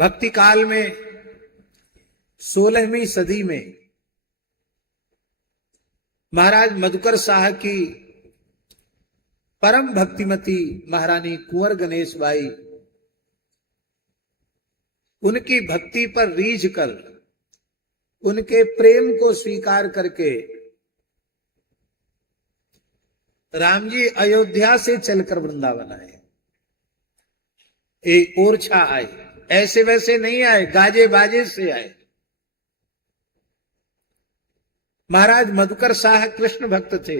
भक्ति काल में 16वीं सदी में महाराज मधुकर शाह की परम भक्तिमती महारानी कुंवर गणेश बाई उनकी भक्ति पर रीझ कर उनके प्रेम को स्वीकार करके राम जी अयोध्या से चलकर वृंदावन आए। एक ओरछा आए, ऐसे वैसे नहीं आए, गाजे बाजे से आए। महाराज मधुकर शाह कृष्ण भक्त थे।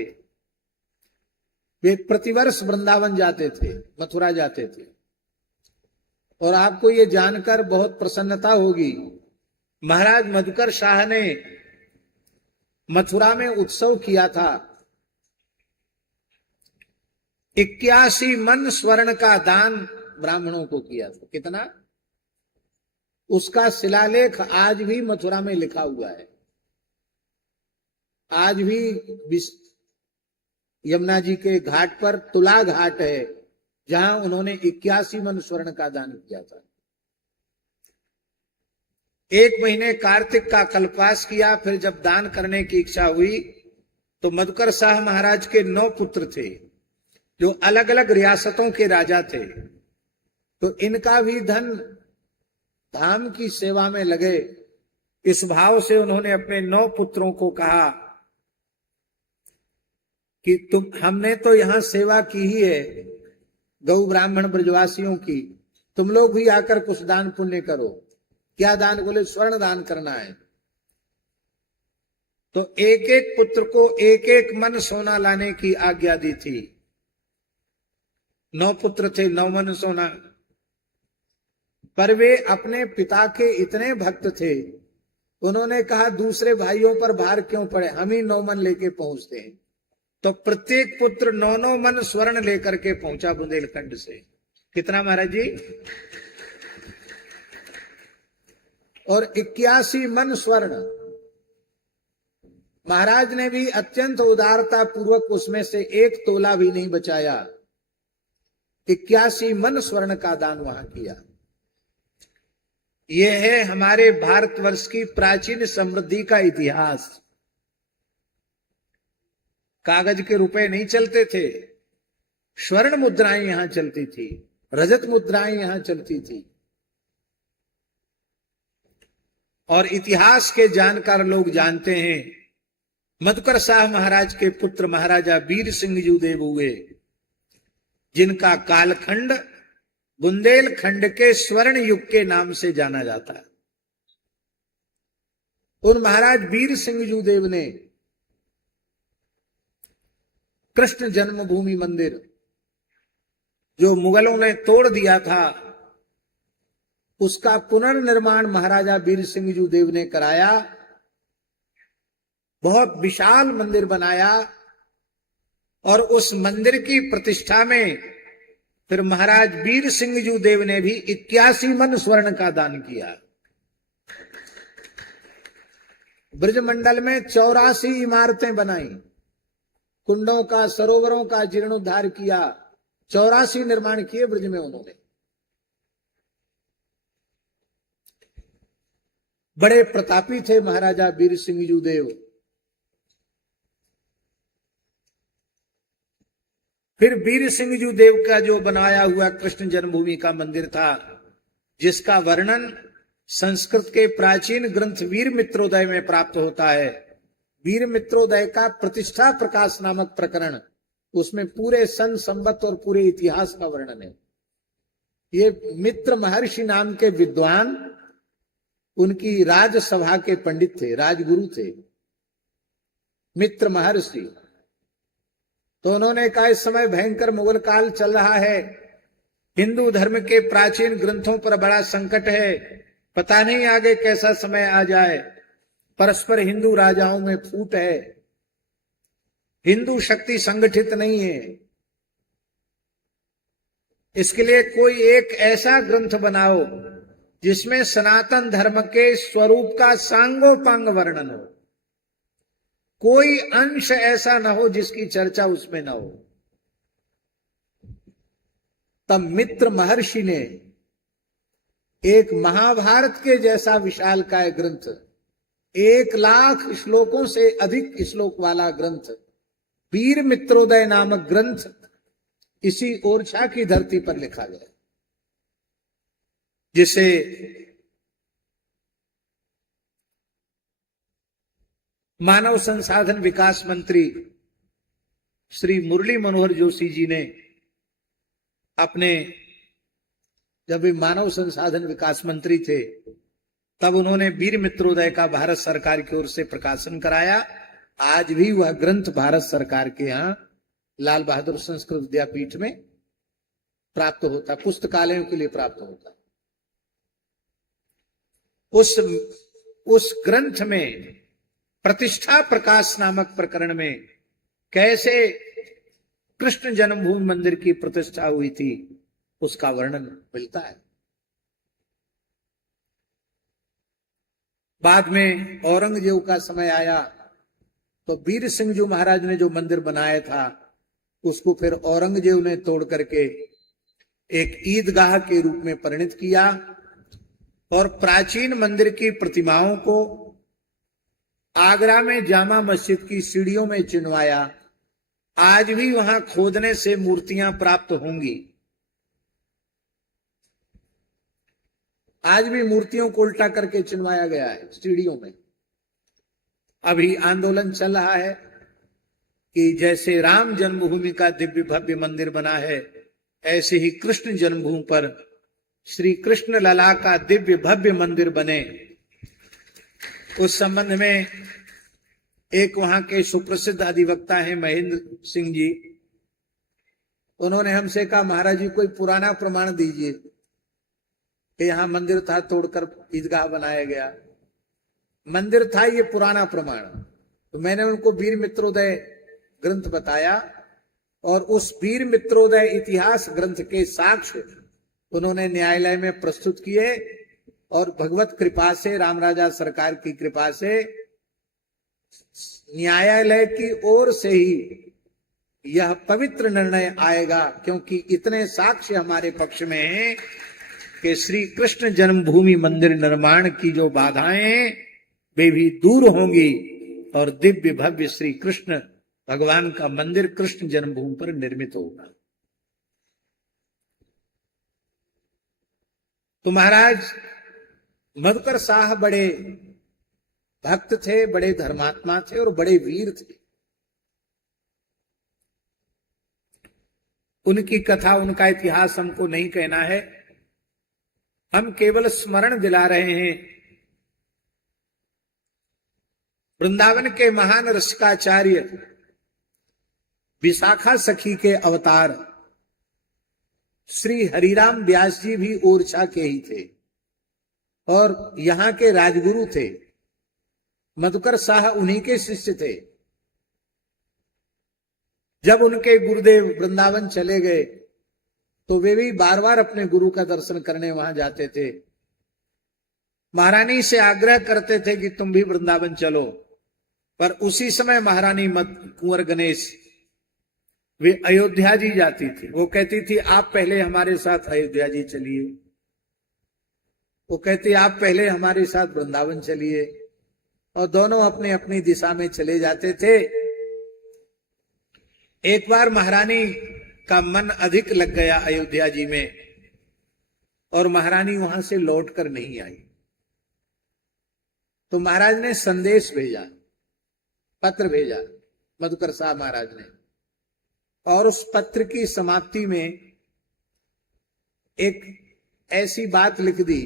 वे प्रतिवर्ष वृंदावन जाते थे, मथुरा जाते थे। और आपको ये जानकर बहुत प्रसन्नता होगी, महाराज मधुकर शाह ने मथुरा में उत्सव किया था। 81 मन स्वर्ण का दान ब्राह्मणों को किया था। कितना? उसका शिलालेख आज भी मथुरा में लिखा हुआ है। आज भी यमुना जी के घाट पर तुला घाट है, जहां उन्होंने 81 मन स्वर्ण का दान किया था। 1 महीने कार्तिक का कल्पवास किया। फिर जब दान करने की इच्छा हुई तो मधुकर शाह महाराज के 9 पुत्र थे जो अलग अलग रियासतों के राजा थे। तो इनका भी धन धाम की सेवा में लगे। इस भाव से उन्होंने अपने 9 पुत्रों को कहा कि हमने तो यहां सेवा की ही है गौ ब्राह्मण ब्रजवासियों की, तुम लोग भी आकर कुछ दान पुण्य करो। क्या दान? बोले स्वर्ण दान करना है। तो एक एक पुत्र को 1-1 मन सोना लाने की आज्ञा दी थी। 9 पुत्र थे, 9 मन सोना। पर वे अपने पिता के इतने भक्त थे, उन्होंने कहा दूसरे भाइयों पर भार क्यों पड़े, हम ही 9 मन लेके पहुंचते हैं। तो प्रत्येक पुत्र 9-9 मन स्वर्ण लेकर के पहुंचा बुंदेलखंड से। कितना महाराज जी? और 81 मन स्वर्ण। महाराज ने भी अत्यंत उदारता पूर्वक उसमें से 1 तोला भी नहीं बचाया। 81 मन स्वर्ण का दान वहां किया। यह है हमारे भारतवर्ष की प्राचीन समृद्धि का इतिहास। कागज के रुपए नहीं चलते थे, स्वर्ण मुद्राएं यहां चलती थी, रजत मुद्राएं यहां चलती थी। और इतिहास के जानकार लोग जानते हैं, मधुकर शाह महाराज के पुत्र महाराजा वीर सिंह जूदेव हुए, जिनका कालखंड बुंदेलखंड के स्वर्ण युग के नाम से जाना जाता है। उन महाराज वीर सिंह जूदेव ने कृष्ण जन्मभूमि मंदिर जो मुगलों ने तोड़ दिया था, उसका पुनर्निर्माण महाराजा वीर सिंह जूदेव ने कराया। बहुत विशाल मंदिर बनाया और उस मंदिर की प्रतिष्ठा में फिर महाराज वीर सिंह जूदेव ने भी 81 मन स्वर्ण का दान किया। ब्रजमंडल में 84 इमारतें बनाई, कुंडों का, सरोवरों का जीर्णोद्धार किया। 84 निर्माण किए ब्रज में उन्होंने। बड़े प्रतापी थे महाराजा वीर सिंह जूदेव। फिर वीर सिंह जूदेव का जो बनाया हुआ कृष्ण जन्मभूमि का मंदिर था, जिसका वर्णन संस्कृत के प्राचीन ग्रंथ वीर मित्रोदय में प्राप्त होता है। वीर मित्रोदय का प्रतिष्ठा प्रकाश नामक प्रकरण, उसमें पूरे सन संवत और पूरे इतिहास का वर्णन है। ये मित्र महर्षि नाम के विद्वान उनकी राजसभा के पंडित थे, राजगुरु थे मित्र महर्षि। तो उन्होंने कहा इस समय भयंकर मुगल काल चल रहा है, हिंदू धर्म के प्राचीन ग्रंथों पर बड़ा संकट है, पता नहीं आगे कैसा समय आ जाए। परस्पर हिंदू राजाओं में फूट है, हिंदू शक्ति संगठित नहीं है। इसके लिए कोई एक ऐसा ग्रंथ बनाओ जिसमें सनातन धर्म के स्वरूप का सांगोपांग वर्णन हो। कोई अंश ऐसा न हो जिसकी चर्चा उसमें न हो। तब मित्र महर्षि ने एक महाभारत के जैसा विशालकाय ग्रंथ, 1,00,000 श्लोकों से अधिक श्लोक वाला ग्रंथ, वीर मित्रोदय नामक ग्रंथ इसी ओरछा की धरती पर लिखा गया, जिसे मानव संसाधन विकास मंत्री श्री मुरली मनोहर जोशी जी ने अपने, जब वे मानव संसाधन विकास मंत्री थे तब उन्होंने वीर मित्रोदय का भारत सरकार की ओर से प्रकाशन कराया। आज भी वह ग्रंथ भारत सरकार के यहाँ लाल बहादुर संस्कृत विद्यापीठ में प्राप्त होता, पुस्तकालयों के लिए प्राप्त होता। उस ग्रंथ में प्रतिष्ठा प्रकाश नामक प्रकरण में कैसे कृष्ण जन्मभूमि मंदिर की प्रतिष्ठा हुई थी उसका वर्णन मिलता है। बाद में औरंगजेब का समय आया तो वीर सिंह जी महाराज ने जो मंदिर बनाया था उसको फिर औरंगजेब ने तोड़ करके एक ईदगाह के रूप में परिणत किया और प्राचीन मंदिर की प्रतिमाओं को आगरा में जामा मस्जिद की सीढ़ियों में चिनवाया। आज भी वहां खोदने से मूर्तियां प्राप्त होंगी। आज भी मूर्तियों को उल्टा करके चिनवाया गया है सीढ़ियों में। अभी आंदोलन चल रहा है कि जैसे राम जन्मभूमि का दिव्य भव्य मंदिर बना है, ऐसे ही कृष्ण जन्मभूमि पर श्री कृष्ण लला का दिव्य भव्य मंदिर बने। उस संबंध में एक वहां के सुप्रसिद्ध अधिवक्ता हैं महेंद्र सिंह जी, उन्होंने हमसे कहा महाराज जी कोई पुराना प्रमाण दीजिए कि यहां मंदिर था तोड़कर ईदगाह बनाया गया। मंदिर था ये पुराना प्रमाण। तो मैंने उनको वीर मित्रोदय ग्रंथ बताया और उस वीर मित्रोदय इतिहास ग्रंथ के साक्ष्य उन्होंने न्यायालय में प्रस्तुत किए और भगवत कृपा से, राम राजा सरकार की कृपा से न्यायालय की ओर से ही यह पवित्र निर्णय आएगा, क्योंकि इतने साक्ष्य हमारे पक्ष में हैं कि श्री कृष्ण जन्मभूमि मंदिर निर्माण की जो बाधाएं वे भी दूर होंगी और दिव्य भव्य श्री कृष्ण भगवान का मंदिर कृष्ण जन्मभूमि पर निर्मित होगा। तो महाराज मधुकर शाह बड़े भक्त थे, बड़े धर्मात्मा थे और बड़े वीर थे। उनकी कथा, उनका इतिहास हमको नहीं कहना है, हम केवल स्मरण दिला रहे हैं। वृंदावन के महान रसिकाचार्य विशाखा सखी के अवतार श्री हरिराम व्यास जी भी ओरछा के ही थे और यहां के राजगुरु थे। मधुकर शाह उन्हीं के शिष्य थे। जब उनके गुरुदेव वृंदावन चले गए तो वे भी बार बार अपने गुरु का दर्शन करने वहां जाते थे। महारानी से आग्रह करते थे कि तुम भी वृंदावन चलो, पर उसी समय महारानी कुंवर गणेश वे अयोध्या जी जाती थी। वो कहती थी आप पहले हमारे साथ अयोध्या जी चलिए, वो कहती आप पहले हमारे साथ वृंदावन चलिए, और दोनों अपनी अपनी दिशा में चले जाते थे। एक बार महारानी का मन अधिक लग गया अयोध्या जी में और महारानी वहां से लौटकर नहीं आई। तो महाराज ने संदेश भेजा, पत्र भेजा मधुकर शाह महाराज ने, और उस पत्र की समाप्ति में एक ऐसी बात लिख दी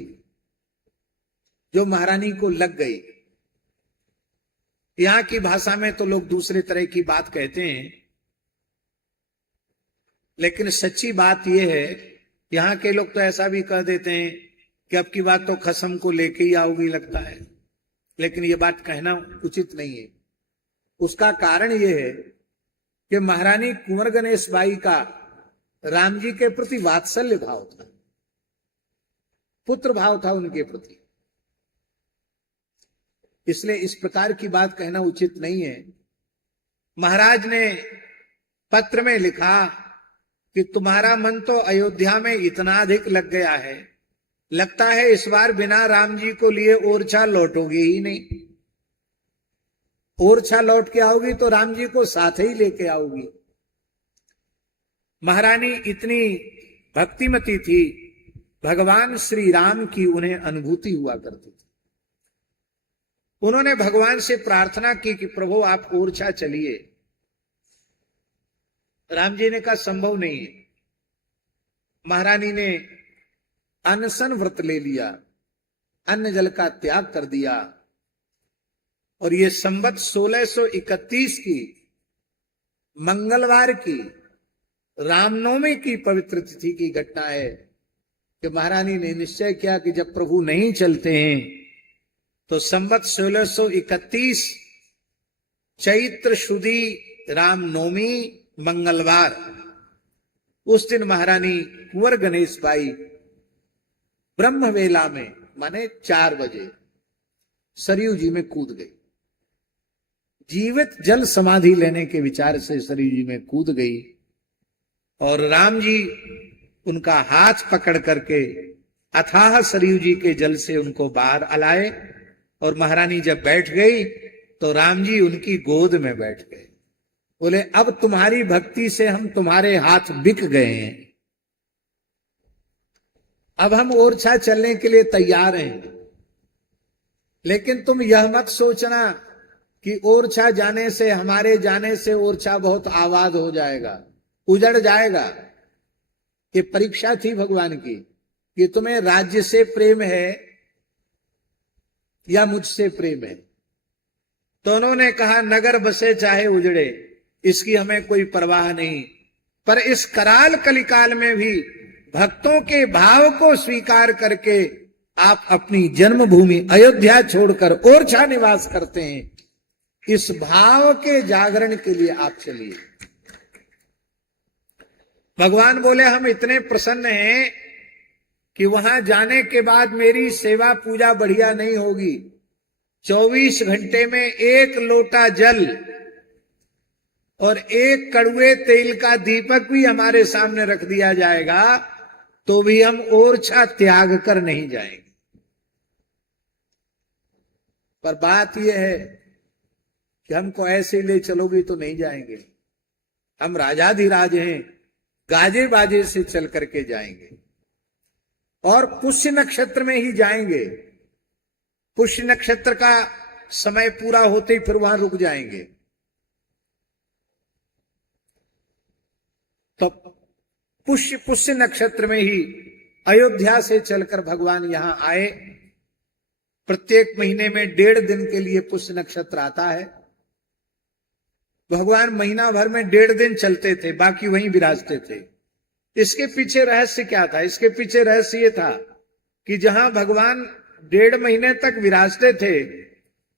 जो महारानी को लग गई। यहां की भाषा में तो लोग दूसरे तरह की बात कहते हैं, लेकिन सच्ची बात यह है, यहां के लोग तो ऐसा भी कह देते हैं कि अब की बात तो खसम को लेके ही आओगी लगता है, लेकिन यह बात कहना उचित नहीं है। उसका कारण यह है कि महारानी कुंवर गणेश बाई का राम जी के प्रति वात्सल्य भाव था, पुत्र भाव था उनके प्रति, इसलिए इस प्रकार की बात कहना उचित नहीं है। महाराज ने पत्र में लिखा कि तुम्हारा मन तो अयोध्या में इतना अधिक लग गया है लगता है इस बार बिना राम जी को लिए ओरछा लौटोगी ही नहीं। ओरछा लौट के आओगी तो राम जी को साथ ही लेके आओगी। महारानी इतनी भक्तिमती थी, भगवान श्री राम की उन्हें अनुभूति हुआ करती थी। उन्होंने भगवान से प्रार्थना की कि प्रभु आप ओरछा चलिए। राम जी ने कहा संभव नहीं है। महारानी ने अनशन व्रत ले लिया, अन्न जल का त्याग कर दिया, और ये संवत 1631 की मंगलवार की रामनवमी की पवित्र तिथि की घटना है कि महारानी ने निश्चय किया कि जब प्रभु नहीं चलते हैं तो संवत 1631 चैत्र शुदी रामनवमी मंगलवार, उस दिन महारानी कुंवर गणेश बाई ब्रह्म वेला में माने 4 बजे सरयू जी में कूद गई। जीवित जल समाधि लेने के विचार से सरयू जी में कूद गई और राम जी उनका हाथ पकड़ करके अथाह सरयू जी के जल से उनको बाहर अलाए, और महारानी जब बैठ गई तो राम जी उनकी गोद में बैठ गए। बोले अब तुम्हारी भक्ति से हम तुम्हारे हाथ बिक गए हैं, अब हम ओरछा चलने के लिए तैयार हैं। लेकिन तुम यह मत सोचना कि ओरछा जाने से, हमारे जाने से ओरछा बहुत आबाद हो जाएगा, उजड़ जाएगा। ये परीक्षा थी भगवान की कि तुम्हें राज्य से प्रेम है या मुझसे प्रेम है। तो उन्होंने कहा नगर बसे चाहे उजड़े, इसकी हमें कोई परवाह नहीं, पर इस कराल कलिकाल में भी भक्तों के भाव को स्वीकार करके आप अपनी जन्मभूमि अयोध्या छोड़कर ओरछा निवास करते हैं, इस भाव के जागरण के लिए आप चलिए। भगवान बोले हम इतने प्रसन्न हैं कि वहां जाने के बाद मेरी सेवा पूजा बढ़िया नहीं होगी। 24 घंटे में 1 लोटा जल और 1 कड़ुए तेल का दीपक भी हमारे सामने रख दिया जाएगा तो भी हम ओरछा त्याग कर नहीं जाएंगे। पर बात यह है कि हमको ऐसे ले चलोगी तो नहीं जाएंगे। हम राजाधिराज हैं, गाजे बाजे से चल करके जाएंगे और पुष्य नक्षत्र में ही जाएंगे। पुष्य नक्षत्र का समय पूरा होते ही फिर वहां रुक जाएंगे। तो पुष्य नक्षत्र में ही अयोध्या से चलकर भगवान यहां आए। प्रत्येक महीने में 1.5 दिन के लिए पुष्य नक्षत्र आता है। भगवान महीना भर में 1.5 दिन चलते थे, बाकी वहीं विराजते थे। इसके पीछे रहस्य क्या था? इसके पीछे रहस्य ये था कि जहां भगवान 1.5 महीने तक विराजते थे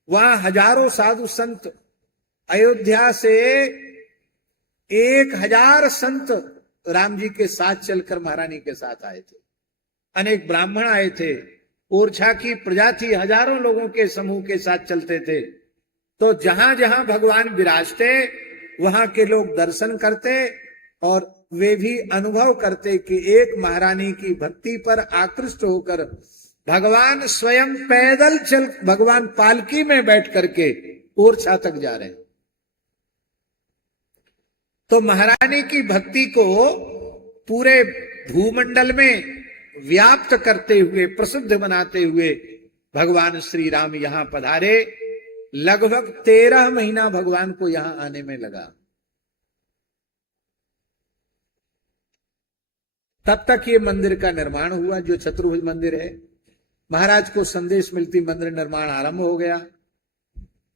वहां हजारों साधु संत, अयोध्या से 1000 संत राम जी के साथ चलकर महारानी के साथ आए थे। अनेक ब्राह्मण आए थे, ओरछा की प्रजा थी, हजारों लोगों के समूह के साथ चलते थे। तो जहां जहां भगवान विराजते वहां के लोग दर्शन करते और वे भी अनुभव करते कि एक महारानी की भक्ति पर आकृष्ट होकर भगवान स्वयं पैदल चल, भगवान पालकी में बैठ करके ओरछा तक जा रहे हैं। तो महारानी की भक्ति को पूरे भूमंडल में व्याप्त करते हुए, प्रसिद्ध बनाते हुए भगवान श्री राम यहां पधारे। लगभग 13 महीना भगवान को यहां आने में लगा। तब तक ये मंदिर का निर्माण हुआ जो चतुर्भुज मंदिर है। महाराज को संदेश मिलती मंदिर निर्माण आरंभ हो गया।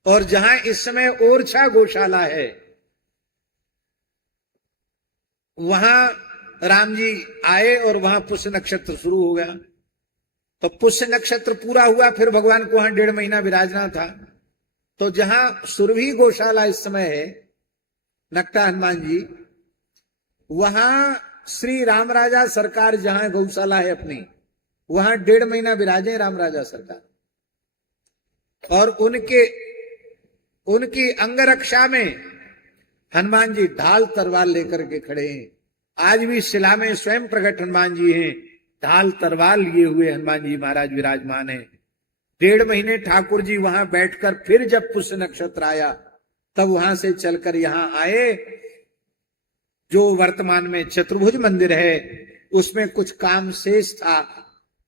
और जहां इस समय ओरछा गौशाला है वहां राम जी आए और वहां पुष्य नक्षत्र शुरू हो गया। तो पुष्य नक्षत्र पूरा हुआ, फिर भगवान को वहां 1.5 महीना विराजना था। तो जहां सुरभि गौशाला इस समय है, नकटा हनुमान जी, वहां श्री राम राजा सरकार जहां गौशाला है अपनी, वहां 1.5 महीना विराजे राम राजा सरकार। और उनकी अंगरक्षा में हनुमान जी ढाल तलवार लेकर के खड़े हैं। आज भी शिला में स्वयं प्रकट हनुमान जी हैं ढाल तलवार लिए हुए हनुमान जी महाराज विराजमान है। 1.5 महीने ठाकुर जी वहां बैठकर फिर जब पुष्य नक्षत्र आया तब वहां से चलकर यहां आए। जो वर्तमान में चतुर्भुज मंदिर है उसमें कुछ काम शेष था।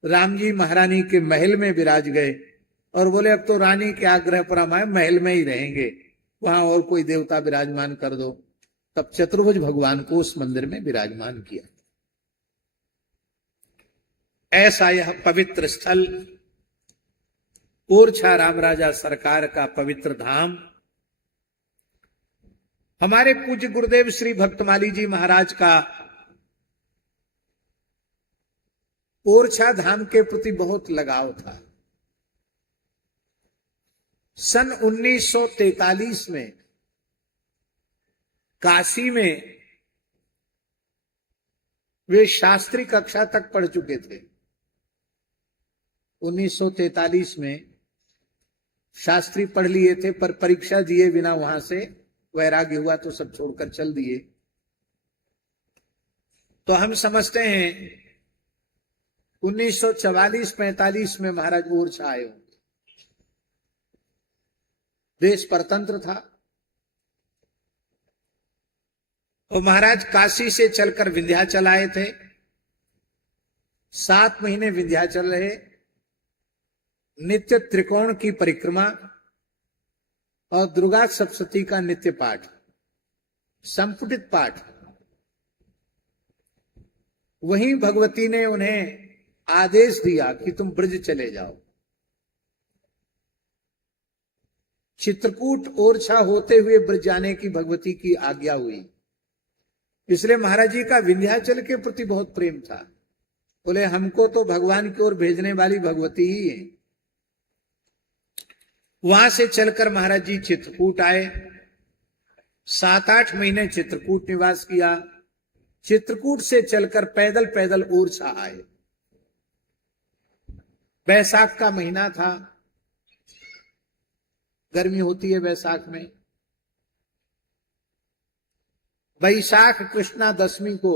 राम जी महारानी के महल में विराज गए और बोले अब तो रानी के आग्रह पर हम महल में ही रहेंगे, वहां और कोई देवता विराजमान कर दो। तब चतुर्भुज भगवान को उस मंदिर में विराजमान किया। ऐसा यह पवित्र स्थल ओरछा राम राजा सरकार का पवित्र धाम हमारे पूज्य गुरुदेव श्री भक्तमाली जी महाराज का ओरछा धाम के प्रति बहुत लगाव था। सन 1943 में काशी में वे शास्त्री कक्षा तक पढ़ चुके थे। 1943 में शास्त्री पढ़ लिए थे, पर परीक्षा दिए बिना वहां से वैराग्य हुआ तो सब छोड़कर चल दिए। तो हम समझते हैं 1944-45 में महाराज ओरछा आए होंगे। देश परतंत्र था और महाराज काशी से चलकर विंध्याचल आए थे। 7 महीने विंध्याचल रहे, नित्य त्रिकोण की परिक्रमा और दुर्गा सप्तशती का नित्य पाठ, संपुटित पाठ। वहीं भगवती ने उन्हें आदेश दिया कि तुम ब्रज चले जाओ। चित्रकूट ओरछा होते हुए ब्रज जाने की भगवती की आज्ञा हुई। इसलिए महाराज जी का विंध्याचल के प्रति बहुत प्रेम था। बोले हमको तो भगवान की ओर भेजने वाली भगवती ही है। वहां से चलकर महाराज जी चित्रकूट आए। 7-8 महीने चित्रकूट निवास किया। चित्रकूट से चलकर पैदल पैदल ओरछा आए। बैसाख का महीना था, गर्मी होती है बैसाख में। बैसाख कृष्णा दशमी को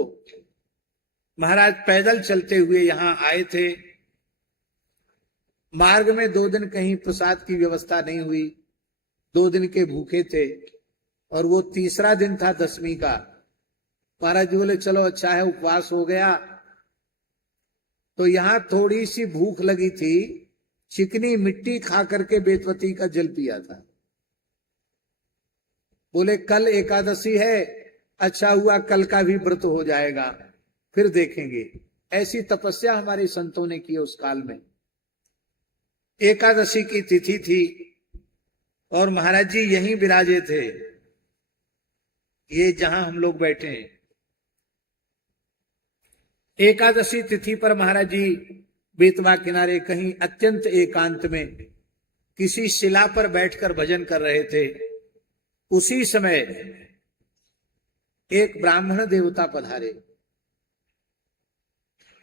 महाराज पैदल चलते हुए यहां आए थे। मार्ग में 2 दिन कहीं प्रसाद की व्यवस्था नहीं हुई, 2 दिन के भूखे थे और वो तीसरा दिन था दशमी का। महाराज जी बोले चलो अच्छा है, उपवास हो गया। तो यहां थोड़ी सी भूख लगी थी, चिकनी मिट्टी खा करके बेतवती का जल पिया था। बोले कल एकादशी है, अच्छा हुआ कल का भी व्रत हो जाएगा, फिर देखेंगे। ऐसी तपस्या हमारे संतों ने की उस काल में। एकादशी की तिथि थी और महाराज जी यहीं विराजे थे, ये जहां हम लोग बैठे हैं। एकादशी तिथि पर महाराज जी बेतवा किनारे कहीं अत्यंत एकांत में किसी शिला पर बैठकर भजन कर रहे थे। उसी समय एक ब्राह्मण देवता पधारे।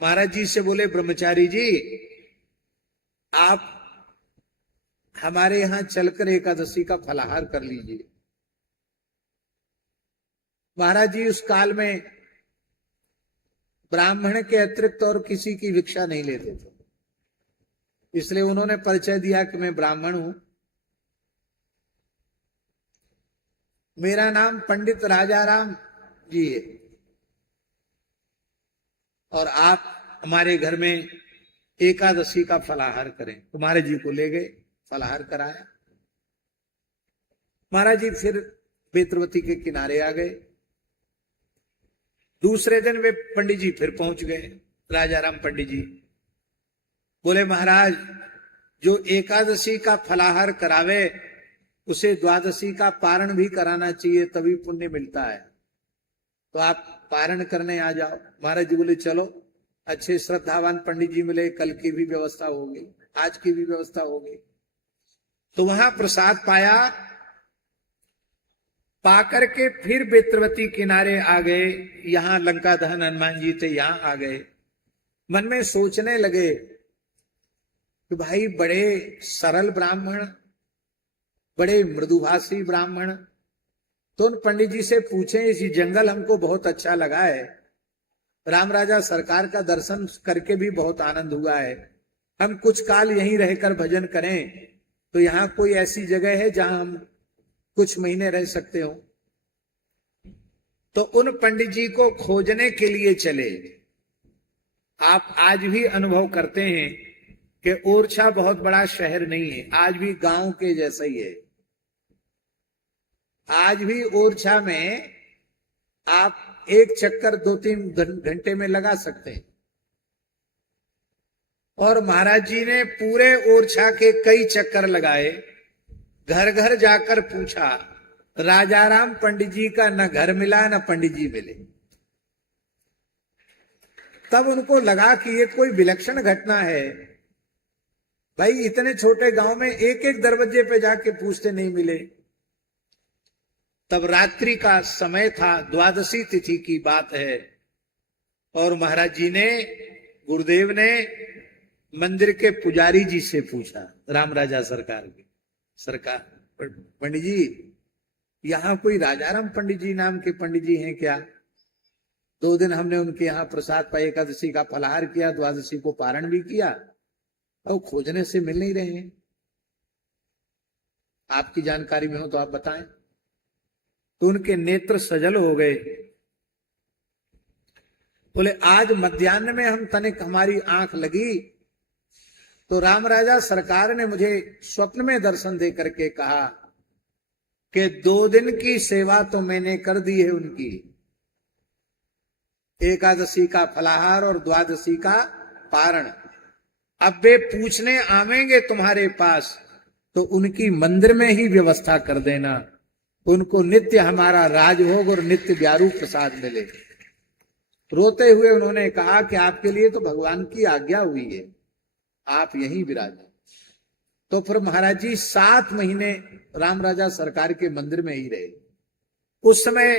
महाराज जी से बोले ब्रह्मचारी जी आप हमारे यहां चलकर एकादशी का फलाहार कर लीजिए। महाराज जी उस काल में ब्राह्मण के अतिरिक्त और किसी की भिक्षा नहीं लेते थे, इसलिए उन्होंने परिचय दिया कि मैं ब्राह्मण हूं, मेरा नाम पंडित राजाराम जी है और आप हमारे घर में एकादशी का फलाहार करें। तुम्हारे जी को ले गए, फलाहार कराया। महाराज जी फिर बेतरवती के किनारे आ गए। दूसरे दिन वे पंडित जी फिर पहुंच गए, राजाराम पंडित जी। बोले महाराज जो एकादशी का फलाहार करावे उसे द्वादशी का पारण भी कराना चाहिए, तभी पुण्य मिलता है। तो आप पारण करने आ जाओ। महाराज जी बोले चलो। अच्छे श्रद्धावान पंडित जी मिले, कल की भी व्यवस्था होगी, आज की भी व्यवस्था होगी। तो वहां प्रसाद पाया, पाकर के फिर बेतरवती किनारे आ गए। यहां लंका दहन हनुमान जी थे, यहां आ गए। मन में सोचने लगे कि भाई बड़े सरल ब्राह्मण, बड़े मृदुभाषी ब्राह्मण। तो उन पंडित जी से पूछे इस जंगल हमको बहुत अच्छा लगा है, राम राजा सरकार का दर्शन करके भी बहुत आनंद हुआ है। हम कुछ काल यहीं रहकर भजन करें तो यहाँ कोई ऐसी जगह है जहां हम कुछ महीने रह सकते हो? तो उन पंडित जी को खोजने के लिए चले। आप आज भी अनुभव करते हैं कि ओरछा बहुत बड़ा शहर नहीं है, आज भी गांव के जैसा ही है। आज भी ओरछा में आप एक चक्कर 2-3 घंटे में लगा सकते हैं। और महाराज जी ने पूरे ओरछा के कई चक्कर लगाए, घर घर जाकर पूछा, राजाराम पंडित जी का न घर मिला न पंडित जी मिले। तब उनको लगा कि ये कोई विलक्षण घटना है। भाई इतने छोटे गांव में एक एक दरवाजे पे जाके पूछते नहीं मिले। तब रात्रि का समय था, द्वादशी तिथि की बात है, और महाराज जी ने, गुरुदेव ने मंदिर के पुजारी जी से पूछा, राम राजा सरकार के, सरकार पंडित जी यहाँ कोई राजाराम पंडित जी नाम के पंडित जी हैं क्या? 2 दिन हमने उनके यहाँ प्रसाद पाई, एकादशी का फलाहार किया, द्वादशी को पारण भी किया, और खोजने से मिल नहीं रहे हैं। आपकी जानकारी में हो तो आप बताएं। तो उनके नेत्र सजल हो गए। बोले आज मध्याह्न में हम तनिक हमारी आंख लगी तो राम राजा सरकार ने मुझे स्वप्न में दर्शन दे करके कहा कि 2 दिन की सेवा तो मैंने कर दी है उनकी, एकादशी का फलाहार और द्वादशी का पारण। अब वे पूछने आवेंगे तुम्हारे पास तो उनकी मंदिर में ही व्यवस्था कर देना, उनको नित्य हमारा राजभोग और नित्य ब्यारू प्रसाद मिले। रोते हुए उन्होंने कहा कि आपके लिए तो भगवान की आज्ञा हुई है, आप यहीं विराजें। तो फिर महाराज जी 7 महीने राम राजा सरकार के मंदिर में ही रहे। उस समय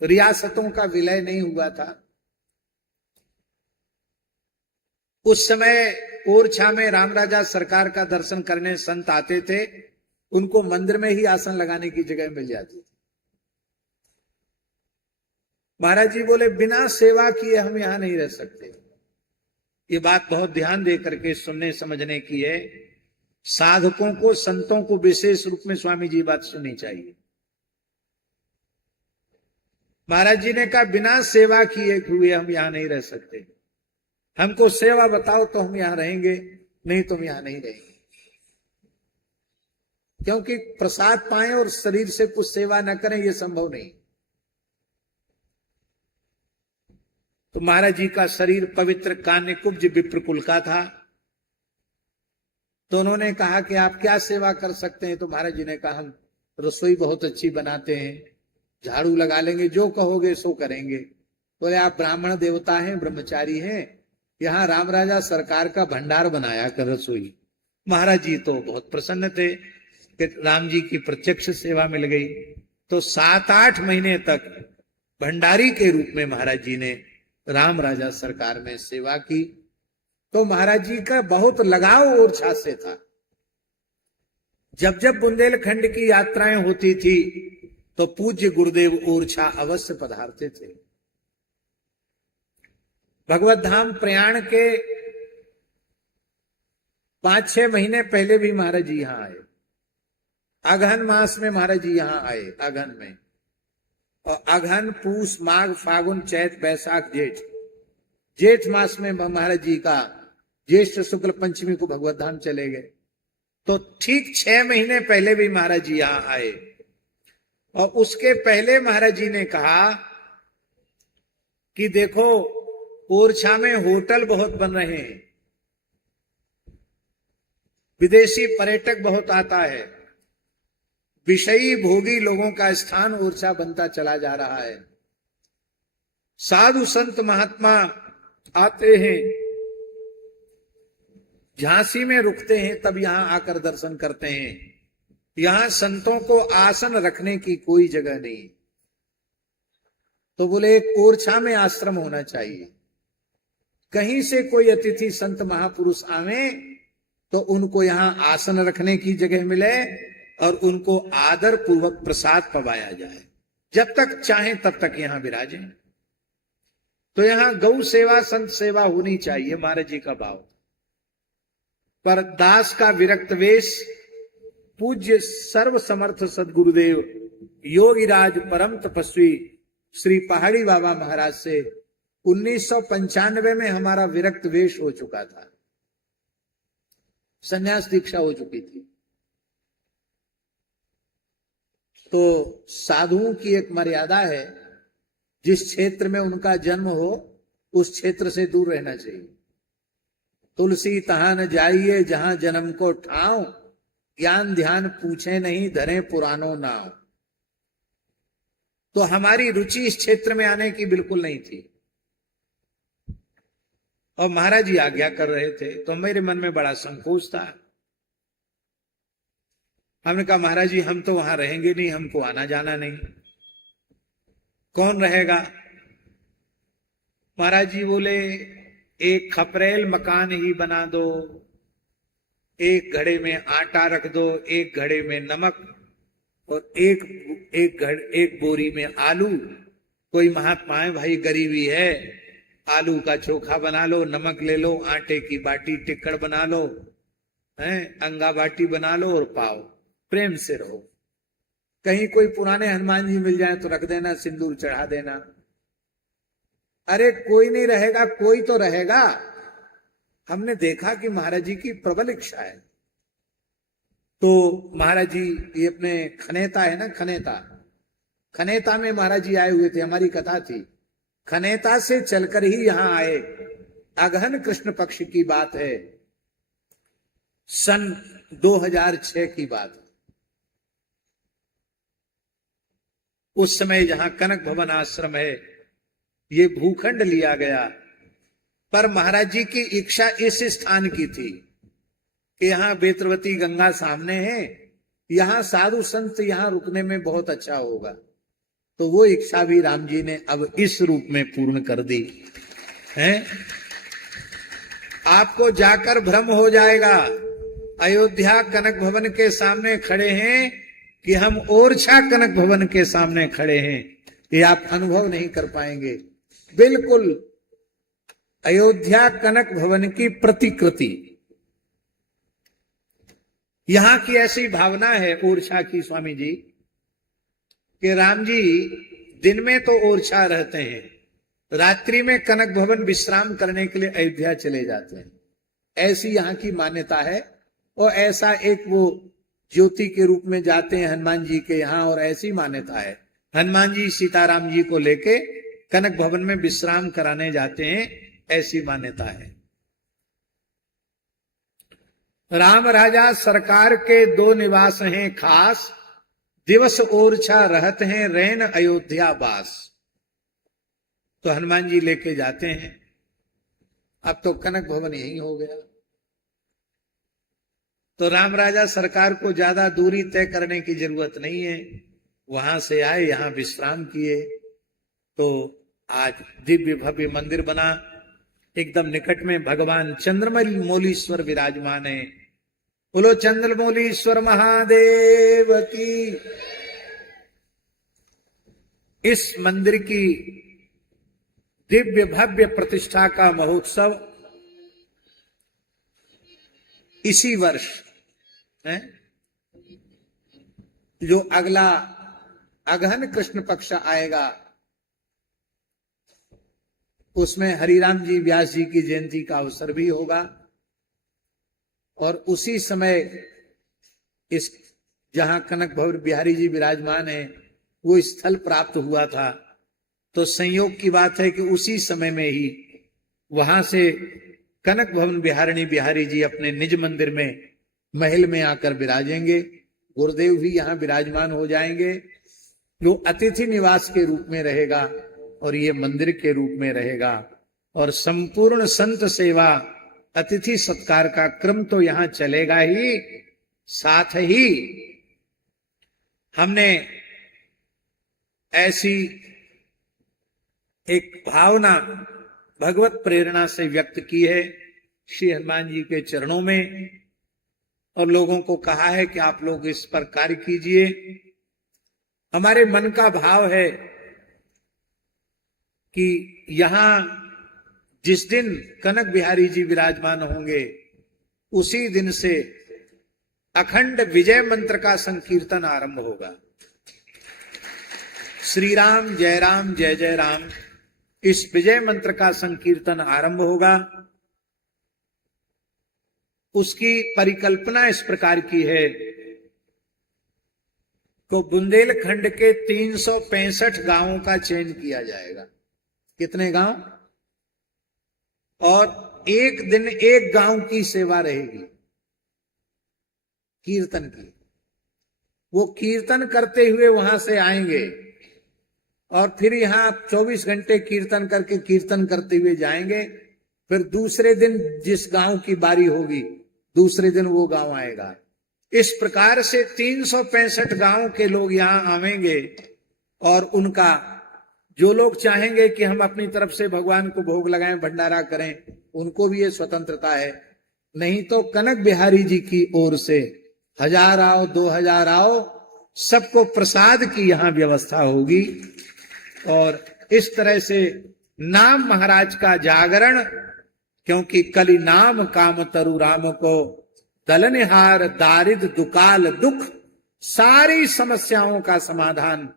रियासतों का विलय नहीं हुआ था। उस समय ओरछा में राम राजा सरकार का दर्शन करने संत आते थे, उनको मंदिर में ही आसन लगाने की जगह मिल जाती थी। महाराज जी बोले बिना सेवा किए हम यहां नहीं रह सकते। ये बात बहुत ध्यान दे करके सुनने समझने की है। साधकों को, संतों को विशेष रूप में स्वामी जी बात सुननी चाहिए। महाराज जी ने कहा बिना सेवा किए हुए हम यहां नहीं रह सकते, हमको सेवा बताओ तो हम यहां रहेंगे, नहीं तो हम यहां नहीं रहेंगे। क्योंकि प्रसाद पाएं और शरीर से कुछ सेवा न करें यह संभव नहीं। तो महाराज जी का शरीर पवित्र कान्य कुब्ज विप्रकुल का था। तो उन्होंने कहा कि आप क्या सेवा कर सकते हैं? तो महाराज जी ने कहा हम रसोई बहुत अच्छी बनाते हैं, झाड़ू लगा लेंगे, जो कहोगे सो करेंगे। बोले आप ब्राह्मण देवता हैं, ब्रह्मचारी हैं, यहाँ राम राजा सरकार का भंडार बनाया कर रसोई। महाराज जी तो बहुत प्रसन्न थे कि राम जी की प्रत्यक्ष सेवा मिल गई। तो 7-8 महीने तक भंडारी के रूप में महाराज जी ने राम राजा सरकार में सेवा की। तो महाराज जी का बहुत लगाव ओरछा से था। जब जब बुंदेलखंड की यात्राएं होती थी तो पूज्य गुरुदेव ओरछा अवश्य पधारते थे। भगवत धाम प्रयाण के 5-6 महीने पहले भी महाराज जी यहां आए। अगहन मास में महाराज जी यहां आए, अगहन में। और अगहन, पूस, माघ, फागुन, चैत, बैसाख, जेठ मास में महाराज जी का ज्येष्ठ शुक्ल पंचमी को भगवत धाम चले गए। तो ठीक 6 महीने पहले भी महाराज जी यहां आए। और उसके पहले महाराज जी ने कहा कि देखो ओरछा में होटल बहुत बन रहे हैं, विदेशी पर्यटक बहुत आता है, विषयी भोगी लोगों का स्थान ओरछा बनता चला जा रहा है। साधु संत महात्मा आते हैं, झांसी में रुकते हैं, तब यहां आकर दर्शन करते हैं। यहां संतों को आसन रखने की कोई जगह नहीं। तो बोले एक ओरछा में आश्रम होना चाहिए। कहीं से कोई अतिथि संत महापुरुष आवे तो उनको यहां आसन रखने की जगह मिले और उनको आदर पूर्वक प्रसाद पवाया जाए। जब तक चाहें तब तक यहां विराजें। तो यहां गौ सेवा संत सेवा होनी चाहिए, महाराज जी का भाव। पर दास का विरक्त वेश पूज्य सर्व समर्थ सदगुरुदेव योगीराज परम तपस्वी श्री पहाड़ी बाबा महाराज से 1995 में हमारा विरक्त वेश हो चुका था, संन्यास दीक्षा हो चुकी थी। तो साधुओं की एक मर्यादा है, जिस क्षेत्र में उनका जन्म हो उस क्षेत्र से दूर रहना चाहिए। तुलसी तहां न जाइए जहां जन्म को ठाव, ज्ञान ध्यान पूछे नहीं धरे पुरानो नाव। तो हमारी रुचि इस क्षेत्र में आने की बिल्कुल नहीं थी, और महाराज जी आज्ञा कर रहे थे, तो मेरे मन में बड़ा संकोच था। हमने कहा महाराज जी हम तो वहां रहेंगे नहीं, हमको आना जाना नहीं, कौन रहेगा? महाराज जी बोले एक खपरेल मकान ही बना दो, एक घड़े में आटा रख दो, एक घड़े में नमक, और एक बोरी में आलू। कोई महात्मा है भाई, गरीबी है, आलू का चोखा बना लो, नमक ले लो, आटे की बाटी टिक्कड़ बना लो, अंगा बाटी बना लो और पाओ, प्रेम से रहो। कहीं कोई पुराने हनुमान जी मिल जाए तो रख देना, सिंदूर चढ़ा देना। अरे कोई नहीं रहेगा, कोई तो रहेगा। हमने देखा कि महाराज जी की प्रबल इच्छा है। तो महाराज जी ये अपने खनेता है ना, खनेता में महाराज जी आए हुए थे, हमारी कथा थी। खनेता से चलकर ही यहां आए। अगहन कृष्ण पक्ष की बात है, सन 2006 की बात। उस समय जहां कनक भवन आश्रम है, ये भूखंड लिया गया। पर महाराज जी की इच्छा इस स्थान की थी कि यहाँ बेत्रवती गंगा सामने है, यहाँ साधु संत यहाँ रुकने में बहुत अच्छा होगा। तो वो इच्छा भी राम जी ने अब इस रूप में पूर्ण कर दी है। आपको जाकर भ्रम हो जाएगा, अयोध्या कनक भवन के सामने खड़े हैं कि हम ओरछा कनक भवन के सामने खड़े हैं, ये आप अनुभव नहीं कर पाएंगे। बिल्कुल अयोध्या कनक भवन की प्रतिकृति। यहां की ऐसी भावना है ओरछा की स्वामी जी कि राम जी दिन में तो ओरछा रहते हैं, रात्रि में कनक भवन विश्राम करने के लिए अयोध्या चले जाते हैं। ऐसी यहां की मान्यता है। और ऐसा एक वो ज्योति के रूप में जाते हैं हनुमान जी के यहाँ, और ऐसी मान्यता है हनुमान जी सीताराम जी को लेके कनक भवन में विश्राम कराने जाते हैं, ऐसी मान्यता है। राम राजा सरकार के 2 निवास हैं खास, दिवस ओरछा रहत हैं रैन अयोध्या बास। तो हनुमान जी लेके जाते हैं। अब तो कनक भवन यही हो गया। तो राम राजा सरकार को ज्यादा दूरी तय करने की जरूरत नहीं है, वहां से आए, यहां विश्राम किए। तो आज दिव्य भव्य मंदिर बना, एकदम निकट में भगवान चंद्रमौलीश्वर विराजमान है। बोलो चंद्रमौलीश्वर महादेव की। इस मंदिर की दिव्य भव्य प्रतिष्ठा का महोत्सव इसी वर्ष है, जो अगला अगहन कृष्ण पक्ष आएगा, उसमें हरिराम जी व्यास जी की जयंती का अवसर भी होगा। और उसी समय इस जहां कनक भवन बिहारी जी विराजमान है, वो स्थल प्राप्त हुआ था। तो संयोग की बात है कि उसी समय में ही वहां से कनक भवन बिहारिणी बिहारी जी अपने निज मंदिर में महल में आकर विराजेंगे। गुरुदेव भी यहाँ विराजमान हो जाएंगे, जो अतिथि निवास के रूप में रहेगा और ये मंदिर के रूप में रहेगा। और संपूर्ण संत सेवा अतिथि सत्कार का क्रम तो यहाँ चलेगा ही, साथ ही हमने ऐसी एक भावना भगवत प्रेरणा से व्यक्त की है श्री हनुमान जी के चरणों में, और लोगों को कहा है कि आप लोग इस पर कार्य कीजिए। हमारे मन का भाव है कि यहां जिस दिन कनक बिहारी जी विराजमान होंगे उसी दिन से अखंड विजय मंत्र का संकीर्तन आरंभ होगा। श्री राम जय जय राम, इस विजय मंत्र का संकीर्तन आरंभ होगा। उसकी परिकल्पना इस प्रकार की है तो बुंदेलखंड के 365 गांवों का चयन किया जाएगा। कितने गांव? और एक दिन एक गांव की सेवा रहेगी कीर्तन की। वो कीर्तन करते हुए वहां से आएंगे और फिर यहां 24 घंटे कीर्तन करके कीर्तन करते हुए जाएंगे। फिर दूसरे दिन जिस गांव की बारी होगी दूसरे दिन वो गांव आएगा। इस प्रकार से 365 गांव के लोग यहां आवेंगे और उनका जो लोग चाहेंगे कि हम अपनी तरफ से भगवान को भोग लगाएं, भंडारा करें, उनको भी ये स्वतंत्रता है। नहीं तो कनक बिहारी जी की ओर से 1000 आओ 2000 आओ, सबको प्रसाद की यहां व्यवस्था होगी। और इस तरह से नाम महाराज का जागरण, क्योंकि कली नाम काम तरु राम को, दलनहार दारिद दुकाल दुख, सारी समस्याओं का समाधान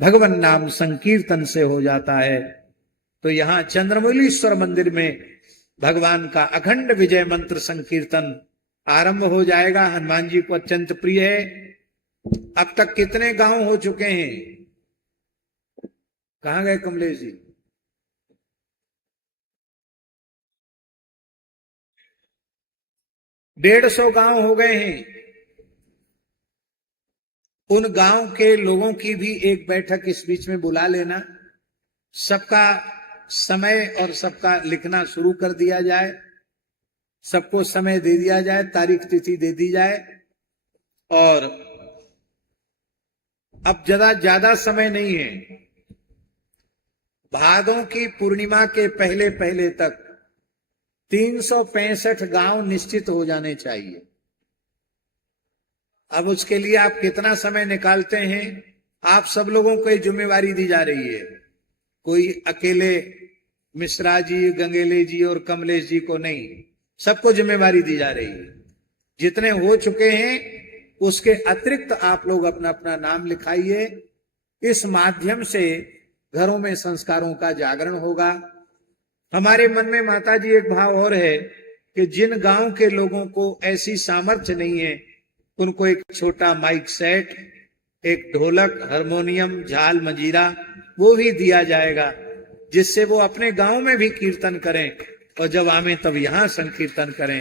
भगवान नाम संकीर्तन से हो जाता है। तो यहां चंद्रमौलीश्वर मंदिर में भगवान का अखंड विजय मंत्र संकीर्तन आरंभ हो जाएगा। हनुमान जी को अत्यंत प्रिय है। अब तक कितने गांव हो चुके हैं? कहां गए कमलेश जी? डेढ़ 150 गांव हो गए हैं। उन गांव के लोगों की भी एक बैठक इस बीच में बुला लेना, सबका समय और सबका लिखना शुरू कर दिया जाए, सबको समय दे दिया जाए, तारीख तिथि दे दी जाए। और अब ज्यादा समय नहीं है। भादों की पूर्णिमा के पहले पहले तक 365 गांव निश्चित हो जाने चाहिए। अब उसके लिए आप कितना समय निकालते हैं? आप सब लोगों को जिम्मेवारी दी जा रही है। कोई अकेले मिश्रा जी, गंगेले जी और कमलेश जी को नहीं, सबको जिम्मेवारी दी जा रही है। जितने हो चुके हैं उसके अतिरिक्त आप लोग अपना अपना नाम लिखाइए। इस माध्यम से घरों में संस्कारों का जागरण होगा। हमारे मन में माता जी एक भाव और है कि जिन गांव के लोगों को ऐसी सामर्थ्य नहीं है उनको एक छोटा माइक सेट, एक ढोलक, हारमोनियम, झाल, मंजीरा वो भी दिया जाएगा, जिससे वो अपने गांव में भी कीर्तन करें और जब आवे तब यहां संकीर्तन करें।